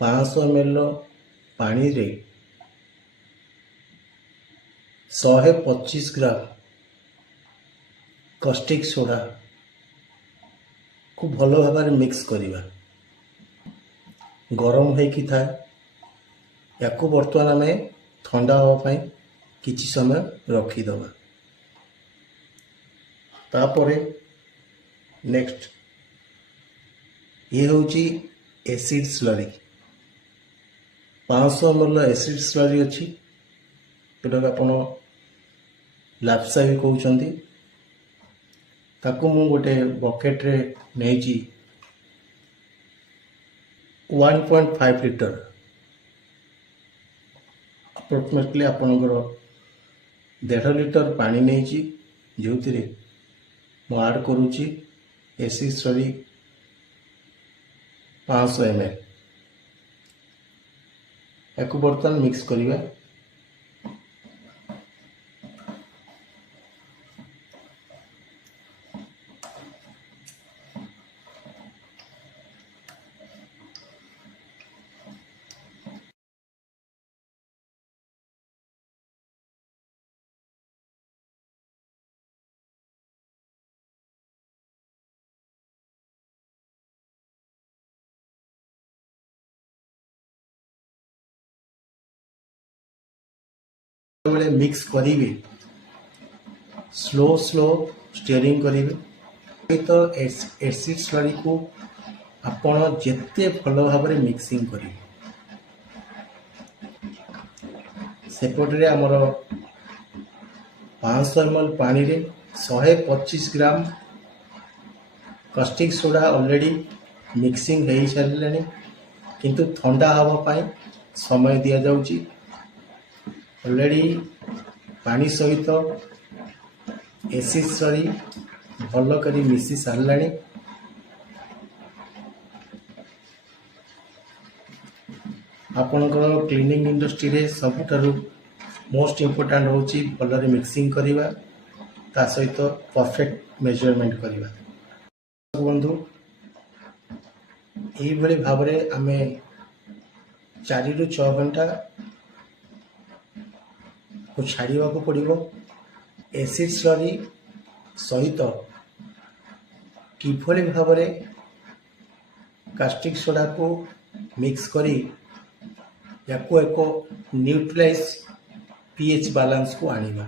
500 ml पानी रे 125 ग्राम caustic soda को भल भाव मिक्स करवा। गरम होइकी थाए या बर्तमान आम ठंडा हाँपाई किछि समय रखीदबा। तापरे नेक्स्ट ये हूँ acid slurry 500 ml acid slurry अच्छी जोटा आप लाप्सा भी कहते ताकू मु गोटे बकेट रे नहीं 1.5 लिटर अप्रोक्सीमेटली आपणकर 1.5 लिटर पानी नहीं जो मु ऐड करुच्ची एसिड स्लरी 500 ml या बर्तमान मिक्स करवा। मिक्स करेंगे स्लो स्लो स्टीयरिंग करेंगे तो एसिड स्लरी को आपण जिते भल भाव में मिक्सिंग करेंगे सेपटे आमर 500 ml पानी रे 125 ग्राम कस्टिक सोडा ऑलरेडी मिक्सिंग हो सारे किंतु ठंडा हाँपाई समय दि जाऊँगी। ऑलरेडी पानी सहित एसिड स्लरी भल कर मिसी सारे आपणकर क्लीनिंग इंडस्ट्री रे सबुठारु मोस्ट इम्पोर्टाट हूँ भल मिक्सिंग करवा ता सहित परफेक्ट मेजरमेंट करवा। बंधु यही भाव में आम 4 ରୁ 6 घंटा को छाड़वा को पड़ो। एसिड स्लरी सहित किभली भाव में कास्टिक सोडा को मिक्स करी या एक न्यूट्रलाइज पीएच बैलेंस को आनिबा।